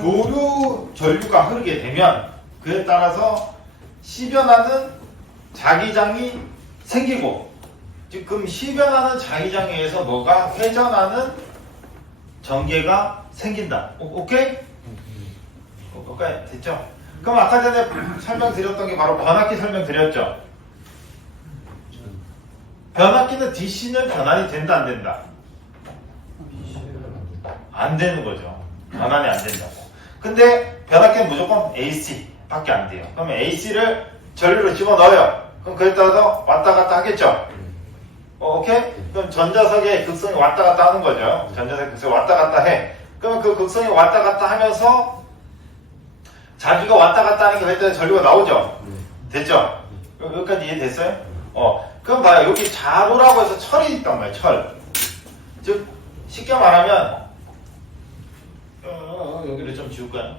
교류 전류가 흐르게 되면 그에 따라서 시변하는 자기장이 생기고 지금 시변하는 자기장에 의해서 뭐가 회전하는 전개가 생긴다. 오, 오케이? 오, 오케이 됐죠? 그럼 아까 전에 설명드렸던 게 바로 변압기 설명드렸죠? 변압기는 DC는 변환이 된다 안 된다? 안 되는 거죠. 변환이 안 된다고. 근데 변압기는 무조건 AC 밖에 안 돼요. 그러면 AC를 전류로 집어넣어요. 그럼 그에 따라서 왔다 갔다 하겠죠? 어, 오케이? 그럼 전자석의 극성이 왔다 갔다 하는 거죠. 전자석 극성이 왔다 갔다 해. 그러면 그 극성이 왔다 갔다 하면서 자기가 왔다 갔다 하는 게 그때 전류가 나오죠? 됐죠? 여- 여기까지 이해됐어요? 어, 그럼 봐요. 여기 자로라고 해서 철이 있단 말이에요, 철. 즉, 쉽게 말하면, 어, 여기를 좀 지울까요?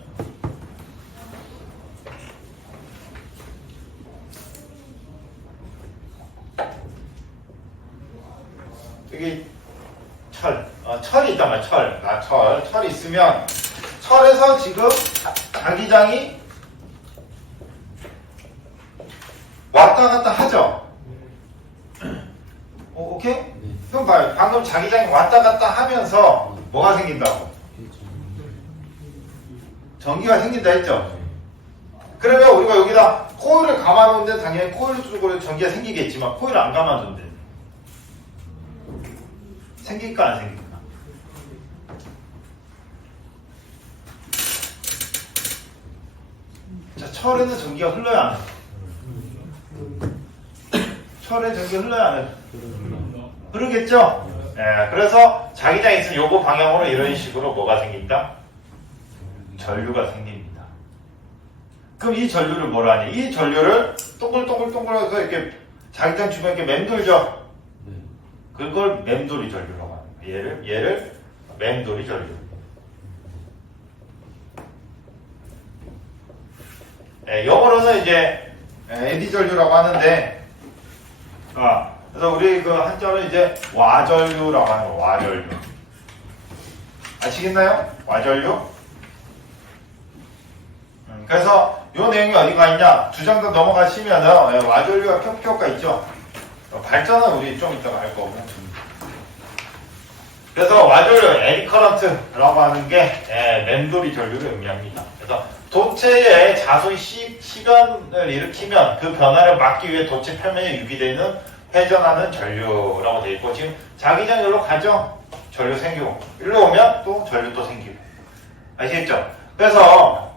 여기 철, 어, 철이 있단 말이야, 철. 나 철. 철이 있으면, 철에서 지금 자기장이 왔다 갔다 하죠? 오, 오케이? 그럼 방금 자기장이 왔다 갔다 하면서 뭐가 생긴다고? 전기가 생긴다 했죠? 그러면 우리가 여기다 코일을 감아놓는데 당연히 코일 쪽으로 전기가 생기겠지만 코일을 안 감아둔대. 생길까 안 생길까? 자, 철에는 전기가 흘러야 안 해. 철에 전기가 흘러야 안 해. 흐르겠죠? 예, 그래서 자기장이 있으면 요거 방향으로 이런 식으로 뭐가 생긴다? 전류가 생깁니다. 그럼 이 전류를 뭐라 하니? 이 전류를 동글동글동글 해서 이렇게 자기장 주변에 이렇게 맴돌죠? 그걸 맴돌이 전류라고 하는 거예요. 얘를, 얘를 맴돌이 전류. 예, 영어로는 이제 예, 에디 전류라고 하는데, 아, 그래서 우리 그 한자는 이제 와전류라고 하는 거, 와전류. 아시겠나요? 와전류? 음, 그래서 요 내용이 어디가 있냐? 두 장 더 넘어가시면은 예, 와전류가 켜표가 있죠. 어, 발전은 우리 좀 이따가 할 거고. 그래서 와전류 에디 커런트라고 하는 게 예, 맴돌이 전류를 의미합니다. 그래서 도체의 자손 시, 시변을 일으키면 그 변화를 막기 위해 도체 표면에 유기되는 회전하는 전류라고 되어 있고 지금 자기장 여기로 가죠? 전류 생기고 일로 오면 또 전류 또 생기고 아시겠죠? 그래서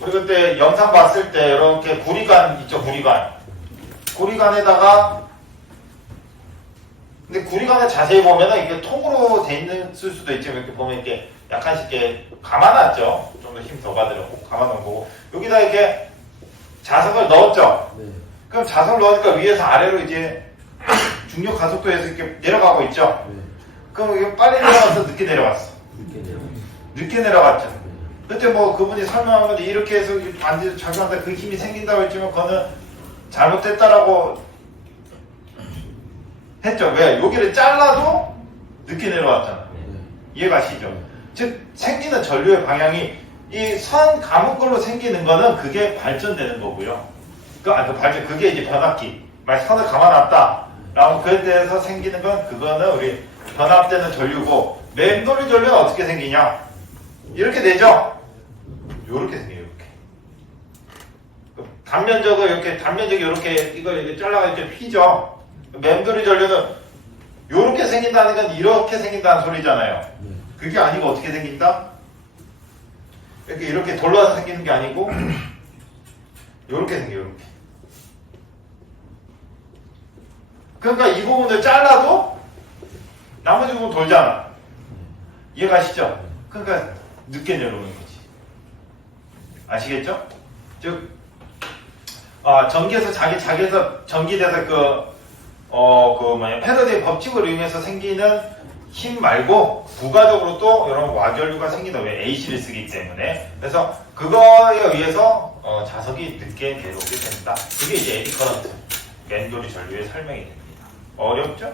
우리 그때 영상 봤을 때 이렇게 구리관 있죠 구리관 구리관에다가 근데 구리관에 자세히 보면은 이게 통으로 돼 있는 쓸 수도 있지만 이렇게 보면 이렇게 약간씩 이렇게 감아놨죠. 좀 더 힘 더 받으려고 감아놓은 거고 여기다 이렇게 자석을 넣었죠. 그럼 자석을 넣으니까 위에서 아래로 이제 중력 가속도에서 이렇게 내려가고 있죠. 그럼 이게 빨리 내려가서 늦게 내려갔어. 늦게 내려갔죠. 그때 뭐 그분이 설명한 건데 이렇게 해서 완전히 작용한다 그 힘이 생긴다고 했지만 그거는 잘못됐다라고 했죠. 왜? 여기를 잘라도 늦게 내려왔잖아. 이해가시죠? 즉 생기는 전류의 방향이 이 선 감은 걸로 생기는 거는 그게 발전되는 거고요. 그, 아, 그 발전 그게 이제 변압기. 만약 선을 감아놨다. 라고 그에 대해서 생기는 건 그거는 우리 변압되는 전류고 맴돌이 전류는 어떻게 생기냐? 이렇게 되죠? 요렇게 생겨요. 이렇게. 그 단면적으로 이렇게 단면적이 이렇게 이걸 이렇게 잘라가 이렇게 피죠. 맴돌이 전류는 요렇게 생긴다는 건 이렇게 생긴다는 소리잖아요. 그게 아니고 어떻게 생긴다? 이렇게 이렇게 돌려서 생기는 게 아니고 이렇게 생겨요. 이렇게. 그러니까 이 부분을 잘라도 나머지 부분 돌잖아. 이해가시죠? 그러니까 늦게 내려오는 거지. 아시겠죠? 즉, 아, 전기에서 자기 자기에서 전기돼서 그 어, 그 뭐냐, 패러디의 법칙을 이용해서 생기는 힘 말고 부가적으로 또 이런 와전류가 생긴다. 왜 AC를 쓰기 때문에. 그래서 그거에 의해서 어, 자석이 늦게 내려오게 된다. 그게 이제 에디 커런트, 맨돌이 전류의 설명이 됩니다. 어렵죠?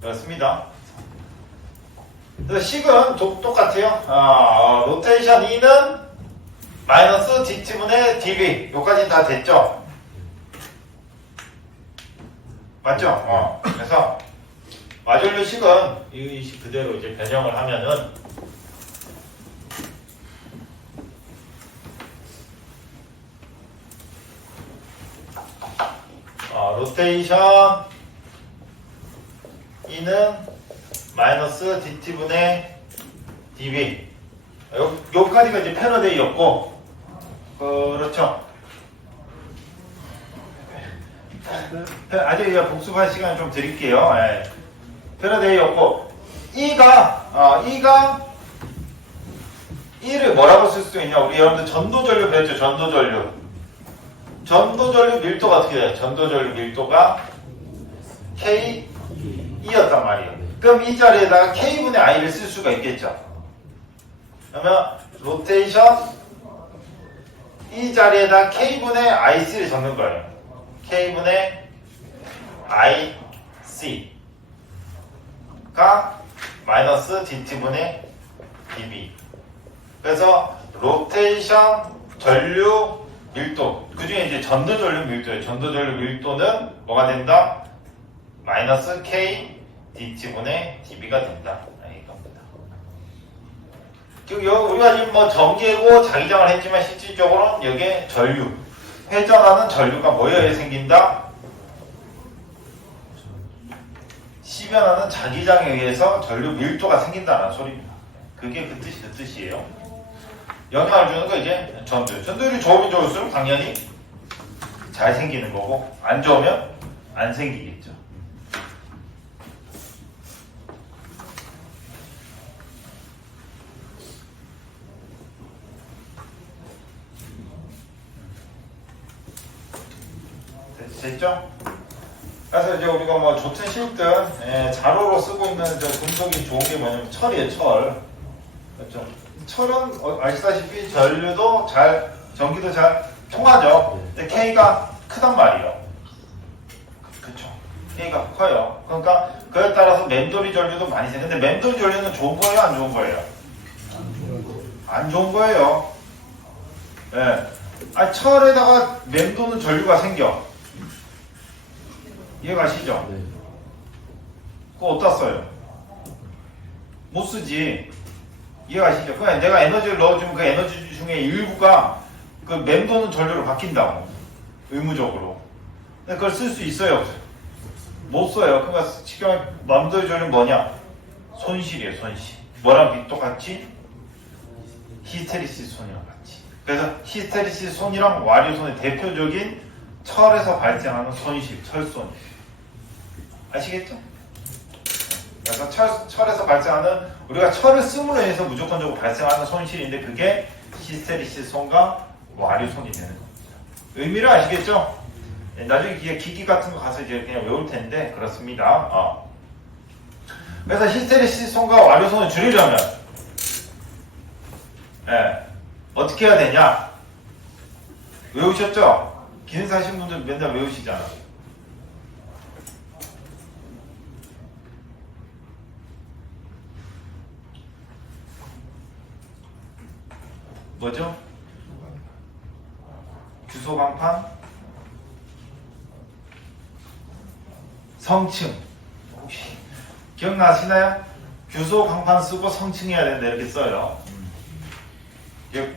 그렇습니다. 그래서 식은 도- 똑같아요. 아, 로테이션 E는 마이너스 Dt분의 dv 여기까지 다 됐죠? 맞죠? 어. 그래서 마절류 식은 이 식 그대로 이제 변형을 하면은 어, 로테이션 E는 마이너스 dt분의 dv 요, 요까지가 이제 패러데이였고. 그렇죠. 아직 이제 복습할 시간 좀 드릴게요. 예. 패러데이였고. E가 어, E가 E를 뭐라고 쓸 수 있냐? 우리 여러분들 전도전류 배웠죠? 전도전류 전도전류 밀도가 어떻게 돼요 전도전류 밀도가 K E였단 말이에요. 그럼 이 자리에다가 K분의 I를 쓸 수가 있겠죠. 그러면 로테이션 이 자리에다 K분의 IC를 적는 거예요. K분의 IC가 마이너스 DT분의 DB. 그래서 로테이션 전류 밀도 그 중에 이제 전도 전류 밀도예요. 전도 전류 밀도는 뭐가 된다? 마이너스 K DT분의 DB가 된다. 이겁니다. 지금 여- 우리가 지금 뭐 전기고 자기장을 했지만 실질적으로는 여기에 전류, 회전하는 전류가 모여야 생긴다. 시변하는 자기장에 의해서 전류 밀도가 생긴다는 소리입니다. 그게 그 뜻이 그 뜻이에요. 영향을 주는 거 이제 전도. 전도율이 좋으면 좋을수록 당연히 잘 생기는 거고 안 좋으면 안 생기겠죠. 됐- 됐죠? 그래서 이제 우리가 뭐 좋든 싫든 예, 자로로 쓰고 있는 저 금속이 좋은 게 뭐냐면 철이에요, 철. 철은 어, 아시다시피 전류도 잘, 전기도 잘 통하죠. 근데 K가 크단 말이에요. 그렇죠. K가 커요. 그러니까 그에 따라서 맴돌이 전류도 많이 생겨. 근데 맴돌이 전류는 좋은 거예요, 안 좋은 거예요? 안 좋은 거예요. 예. 아 철에다가 맴도는 전류가 생겨. 이해가시죠? 네. 그거 어디다 써요? 못 쓰지. 이해가시죠? 그냥 내가 에너지를 넣어주면 그 에너지 중에 일부가 그 맴도는 전류로 바뀐다고. 의무적으로. 근데 그걸 쓸 수 있어요? 못 써요. 그러니까 지금 맴도의 전류는 뭐냐? 손실이에요, 손실. 뭐랑 비- 똑같이? 히스테리시스 손이랑 같이. 그래서 히스테리시스 손이랑 와류 손의 대표적인 철에서 발생하는 손실, 철손. 아시겠죠? 그래서 철, 철에서 발생하는 우리가 철을 쓰므로 인해서 무조건적으로 발생하는 손실인데 그게 히스테리시스 손과 와류 손이 되는 겁니다. 의미를 아시겠죠? 네, 나중에 기기 같은 거 가서 이제 그냥 외울 텐데 그렇습니다. 어. 그래서 히스테리시스 손과 와류 손을 줄이려면 예, 어떻게 해야 되냐? 외우셨죠? 기능사 하신 분들 맨날 외우시잖아. 뭐죠? 규소 강판 성층 기억나시나요? 규소 강판 쓰고 성층해야 된다 이렇게 써요. 즉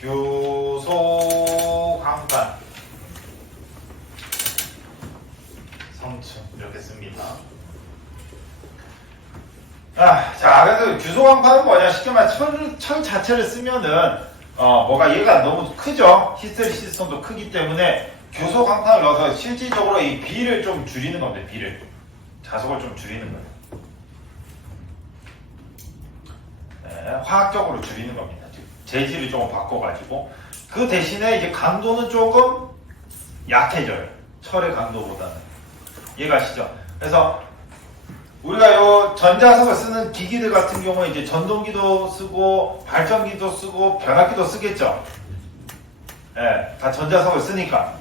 교소 강판 성층 이렇게 씁니다. 아, 자, 그래서 규소 강판은 뭐냐? 쉽게 말해 철, 철 자체를 쓰면은 어, 뭐가 얘가 너무 크죠? 히스테리 시스템도 크기 때문에 교소 강판을 넣어서 실질적으로 이 비를 좀 줄이는 겁니다. 비를 자석을 좀 줄이는 거예요. 네, 화학적으로 줄이는 겁니다. 즉, 재질을 조금 바꿔가지고 그 대신에 이제 강도는 조금 약해져요. 철의 강도보다는 이해가시죠? 그래서 우리가 요 전자석을 쓰는 기기들 같은 경우에 이제 전동기도 쓰고 발전기도 쓰고 변압기도 쓰겠죠. 예, 다 전자석을 쓰니까.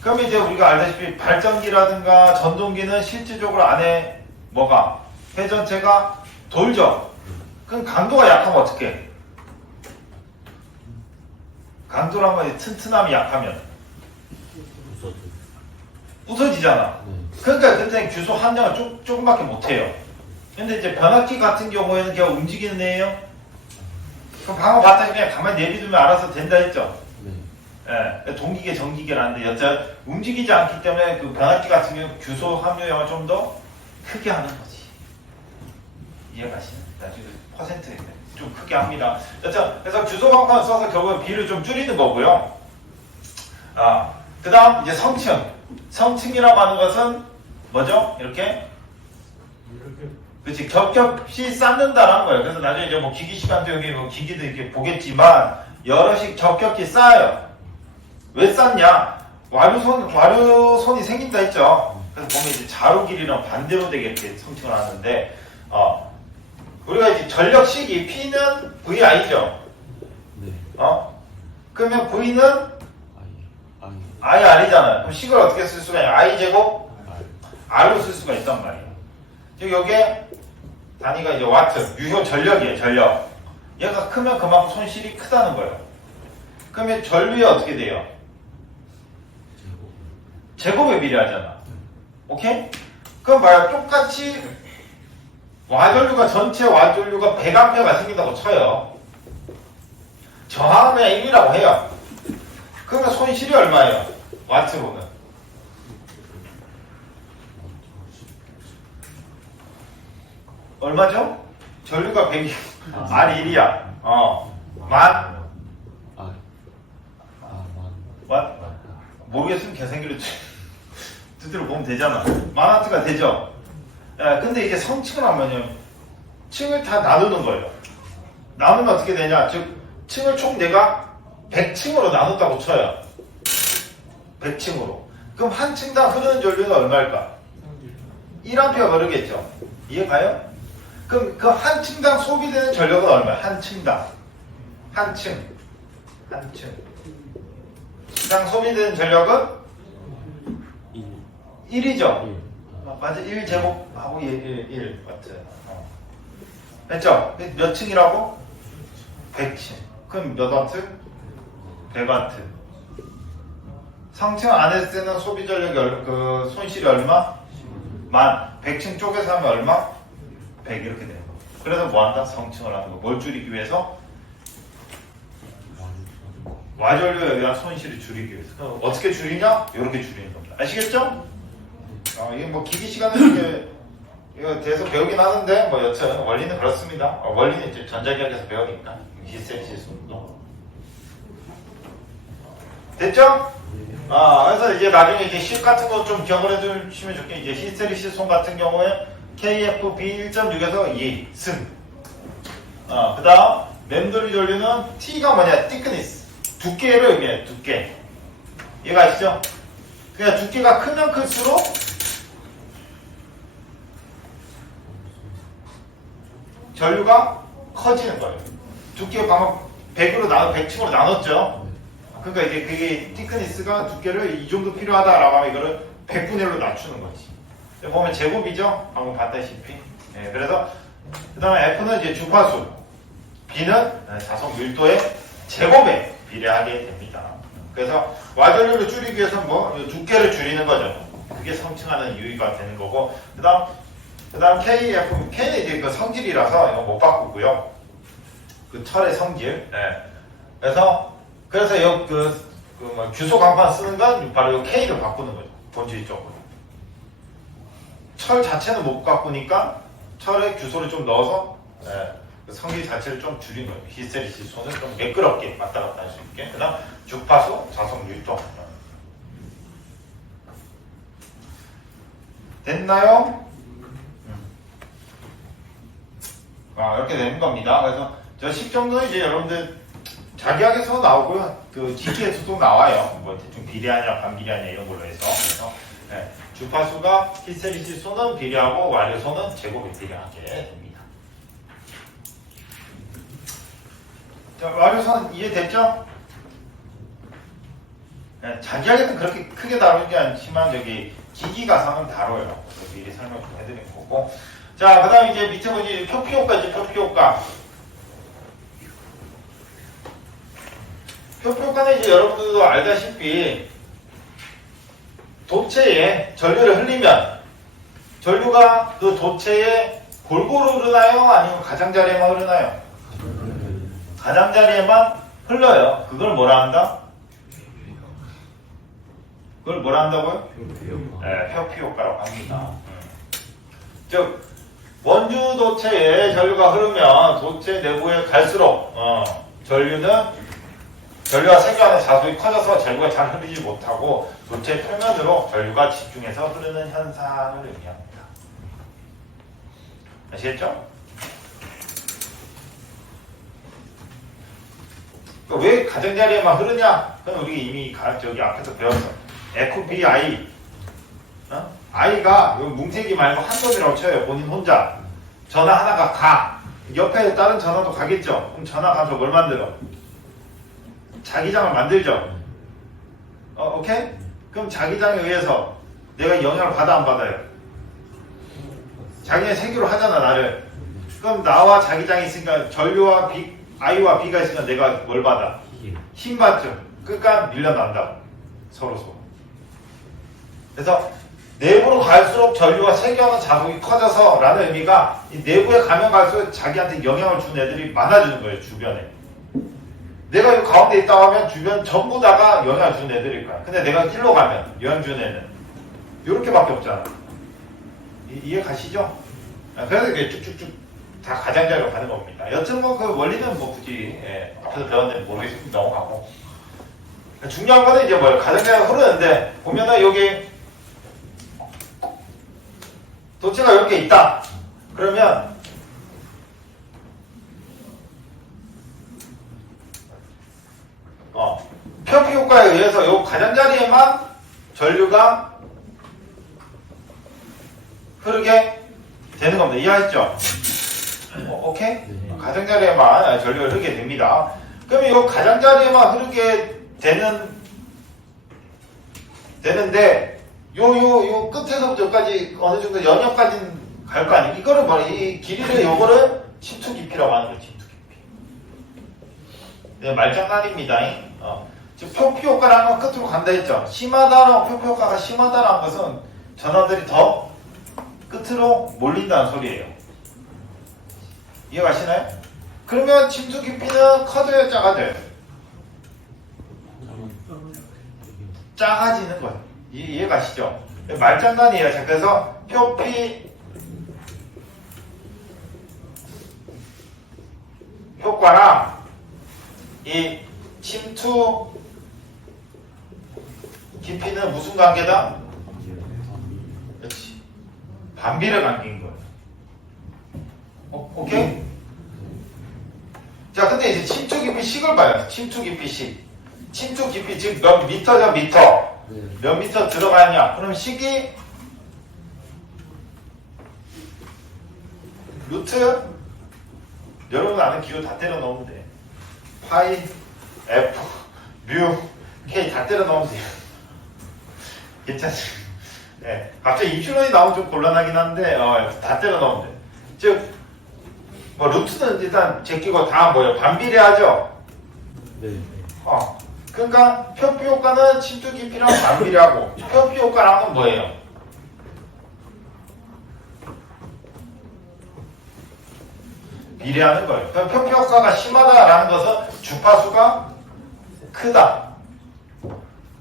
그럼 이제 우리가 알다시피 발전기라든가 전동기는 실질적으로 안에 뭐가 회전체가 돌죠. 그럼 강도가 약하면 어떻게? 강도란 말이 튼튼함이 약하면. 부서지잖아. 네. 그러니까 그때는 규소 함량을 조, 조금밖에 못해요. 근데 이제 변압기 같은 경우에는 그냥 움직이는 애예요. 그럼 방어 봤더니 그냥 가만히 내비두면 알아서 된다 했죠. 네. 예, 동기계, 정기계라는데 여튼 움직이지 않기 때문에 그 변압기 같은 경우 규소 함유량을 좀 더 크게 하는 거지. 이해가시나요? 나중에 퍼센트 좀 크게 합니다. 여튼 그래서 규소 강판 써서 결국은 비를 좀 줄이는 거고요. 아, 그 다음 이제 성층. 성층이라고 하는 것은 뭐죠? 이렇게 그렇지 겹겹이 쌓는다라는 거예요. 그래서 나중에 이제 뭐 기기 시간도 여기 뭐 기기도 이렇게 보겠지만 여럿이 겹겹이 쌓여요. 왜 쌓냐? 와류손 와류손이 생긴다 했죠. 그래서 보면 이제 자루 길이랑 반대로 되게 이렇게 성층을 하는데 어 우리가 이제 전력식이 P는 VI죠. 네. 어 그러면 V는 I R이잖아요. 그럼 식을 어떻게 쓸 수가 있냐? I 제곱. R로 쓸 수가 있단 말이에요. 즉 여기에 단위가 이제 와트, 유효 전력이에요, 전력. 얘가 크면 그만큼 손실이 크다는 거예요. 그러면 전류에 어떻게 돼요? 제곱. 제곱에 비례하잖아. 오케이? 그럼 말야 똑같이 와전류가 전체 와전류가 100A가 생긴다고 쳐요. 저항은 그냥 1이라고 해요. 그러면 손실이 얼마예요? 와트로는. 얼마죠? 전류가 100이 R 1이야. 어. 만? 아이. 아, 만. 만? 모르겠으면 개생기로 두드려 보면 되잖아. 만화트가 되죠? 야, 근데 이게 성층을 하면요. 층을 다 나누는 거예요. 나누면 어떻게 되냐? 즉, 층을 총 내가 100층으로 나눴다고 쳐요. 100층으로. 그럼 한 층당 흐르는 전류는 얼마일까? 1A가 흐르겠죠. 이해 가요? 그럼 그 한 층당 소비되는 전력은 얼마야? 한 층당. 한 층. 한 층. 당 소비되는 전력은 일. 1이죠. 일. 아, 맞아. 1 제곱하고 1, 1, 1 맞죠. 어. 됐죠? 몇 층이라고? 100층. 그럼 몇 와트? 100와트. 성층 안에 쓰는 소비 전력이 얼, 그 손실이 얼마? 만. 100층 쪽에서 하면 얼마? 100 이렇게 되는 거. 그래서 뭐 한다? 성층을 하는 거. 뭘 줄이기 위해서? 와전류 여기다 손실을 줄이기 위해서. 어떻게 줄이냐? 이렇게 줄이는 겁니다. 아시겠죠? 어, 이게 뭐 기기 시간에 이게 이거 대해서 배우긴 하는데 뭐 여튼 원리는 그렇습니다. 어, 원리는 이제 전자기학에서 배우니까 히스테리시스도 됐죠? 아 그래서 이제 나중에 이제 식 같은 거 좀 기억을 해두시면 좋겠 이제 히스테리시손 같은 경우에 KFB 1.6에서 2 승. 아 그 다음 맴돌이 전류는 T가 뭐냐? thickness 두께를 의미해 두께. 얘가 아시죠? 그냥 두께가 크면 클수록 전류가 커지는 거예요. 두께 방금 100으로 나눠 100층으로 나눴죠. 그러니까 이게 그게 티크니스가 두께를 이 정도 필요하다라고 하면 이거를 100분의 1로 낮추는 거지. 보면 제곱이죠. 방금 봤다시피. 네, 그래서 그 다음에 F는 이제 주파수, B는 자석 밀도의 제곱에 비례하게 됩니다. 그래서 와전류를 줄이기 위해서는 뭐 두께를 줄이는 거죠. 그게 성층하는 이유가 되는 거고 그 다음 그 다음 KF K는 이제 그 성질이라서 이거 못 바꾸고요. 그 철의 성질. 네. 그래서 그래서 여그 그 뭐 규소 강판 쓰는 건 바로 요 K를 바꾸는 거죠. 본질적으로. 철 자체는 못 바꾸니까 철에 규소를 좀 넣어서 네. 그 성질 자체를 좀 줄인 거예요. 히스테리시스는 좀 매끄럽게 왔다 갔다 할 수 있게. 그 다음 주파수, 자석 유통. 됐나요? 아, 이렇게 되는 겁니다. 그래서 저식 정도는 이제 여러분들 자기학에서 나오고요. 그 GT에서도 나와요. 뭐 대충 비례하냐 반비례하냐 이런 걸로 해서. 그래서 네, 주파수가 히스테리시소는 비례하고 와류소는 제곱에 비례하게 됩니다. 자, 와류선 이해됐죠? 예, 자기에게는 그렇게 크게 다루지 않지만 여기 기기가상은 다뤄요. 미리 설명 좀 해드린 거고. 자, 그 다음 이제 밑에 보니 표피효과지, 표피효과. 표피효과는 이제 여러분들도 알다시피 도체에 전류를 흘리면 전류가 그 도체에 골고루 흐르나요? 아니면 가장자리에만 흐르나요? 가장자리에만 흘러요. 그걸 뭐라 한다? 그걸 뭐라 한다고요? 네, 표피 효과라고 합니다. 음. 즉 원주 도체에 전류가 흐르면 도체 내부에 갈수록 어, 전류는 전류가 생겨하는 자속이 커져서 전류가 잘 흐르지 못하고 도체 표면으로 전류가 집중해서 흐르는 현상을 의미합니다. 아시겠죠? 그왜 가장자리에만 흐르냐? 그건 우리 이미 가- 저기 앞에서 배웠어. FBI. 어? I가 요 뭉태기 말고 한 번이라고 쳐요. 본인 혼자. 전화 하나가 가. 옆에 다른 전화도 가겠죠? 그럼 전화 가서 뭘 만들어? 자기장을 만들죠? 어, 오케이? 그럼 자기장에 의해서 내가 영향을 받아 안 받아요? 자기네 세기로 하잖아, 나를. 그럼 나와 자기장이 있으니까 전류와 B, I와 B가 있으니까 내가 뭘 받아? 힘 받죠. 그러니까 밀려난다. 서로 서로. 그래서 내부로 갈수록 전류가 세경하는 자속이 커져서 라는 의미가 이 내부에 가면 갈수록 자기한테 영향을 준 애들이 많아지는 거예요. 주변에. 내가 이 가운데 있다 하면 주변 전부 다가 영향을 준 애들일 거야. 근데 내가 길로 가면 영향 준 애는 이렇게밖에 없잖아. 이, 이해 가시죠? 아, 그래서 이게 쭉쭉쭉 다 가장자리로 가는 겁니다. 여튼 뭐 그 원리는 뭐 굳이 예, 앞에서 배웠는데 모르겠으면 넘어가고 중요한 거는 이제 뭐예요? 가장자리가 흐르는데 보면은 여기 도체가 이렇게 있다. 그러면 어, 표피 효과에 의해서 요 가장자리에만 전류가 흐르게 되는 겁니다. 이해하셨죠? 어, 오케이? 가장자리에만 전류가 흐르게 됩니다. 그럼 이 가장자리에만 흐르게 되는 되는데 요 요 요 끝에서부터 여기까지 어느 정도 영역까지는 갈거 아니에요? 이거를 뭐이 길이를 요거를 침투 깊이라고 하는 거예요. 침투 깊이. 네, 말장난입니다. 어. 표피 효과라는 건 끝으로 간다 했죠. 심하다라고 표피 효과가 심하다라는 것은 전원들이 더 끝으로 몰린다는 소리예요. 이해가시나요? 그러면 침투 깊이는 커져요, 작아져요? 작아지는 거예요. 이, 이해가시죠? 말장난이에요. 자, 그래서 표피 효과랑 이 침투 깊이는 무슨 관계다? 그렇지. 반비례 관계인 거예요. 어, 오케이? 자, 근데 이제 침투 깊이 식을 봐요. 침투 깊이 식. 침투 깊이 지금 몇 미터죠, 미터. 몇 미터 들어가냐? 그럼 식이 루트 여러분 아는 기호 다 때려 넣으면 돼. 파이, F, 뮤, K 다 때려 넣으면 돼요. 괜찮지? 네. 갑자기 입출론이 나오면 좀 곤란하긴 한데 어, 다 때려 넣으면 돼. 즉, 뭐 루트는 일단 제끼고 다 뭐예요? 반비례하죠? 네. 어. 그러니까 표피 효과는 침투 깊이랑 반비례하고 표피 효과랑은 뭐예요? 비례하는 거예요. 표피 효과가 심하다라는 것은 주파수가 크다.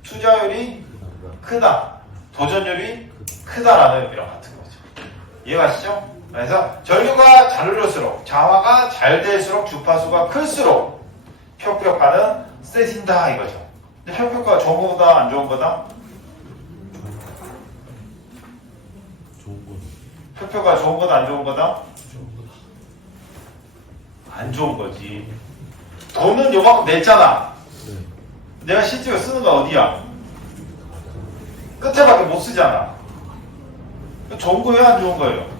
투자율이 크다. 도전율이 크다라는 의미랑 같은 거죠. 이해가시죠? 그래서 전류가 잘 흐를수록 자화가 잘 될수록 주파수가 클수록 효과는 세진다 이거죠. 근데 효과가 좋은 거보다 안 좋은 거다? 좋은 거. 표표가 좋은 거다 안 좋은 거다? 좋은 거. 안 좋은 거지. 돈은 요만큼 냈잖아. 네. 내가 실제로 쓰는 거 어디야? 끝에밖에 못 쓰잖아. 좋은 거예요, 안 좋은 거예요? 거.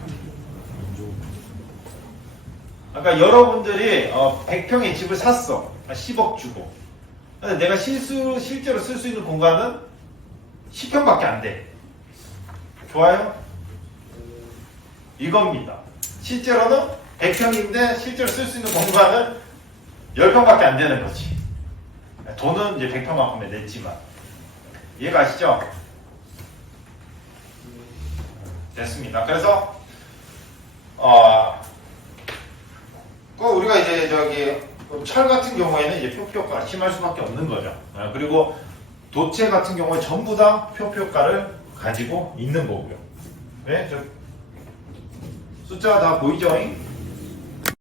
그러니까 여러분들이 어, 100평의 집을 샀어. 10억 주고. 근데 내가 실수, 실제로 쓸 수 있는 공간은 10평밖에 안 돼. 좋아요? 이겁니다. 실제로는 100평인데 실제로 쓸 수 있는 공간은 10평밖에 안 되는 거지. 돈은 이제 100평만큼에 냈지만. 이해가시죠? 됐습니다. 그래서 어, 그 우리가 이제 저기 철 같은 경우에는 이제 표표가가 심할 수밖에 없는 거죠. 아, 그리고 도체 같은 경우에 전부 다 표표가를 가지고 있는 거고요. 네, 저 숫자 다 보이죠?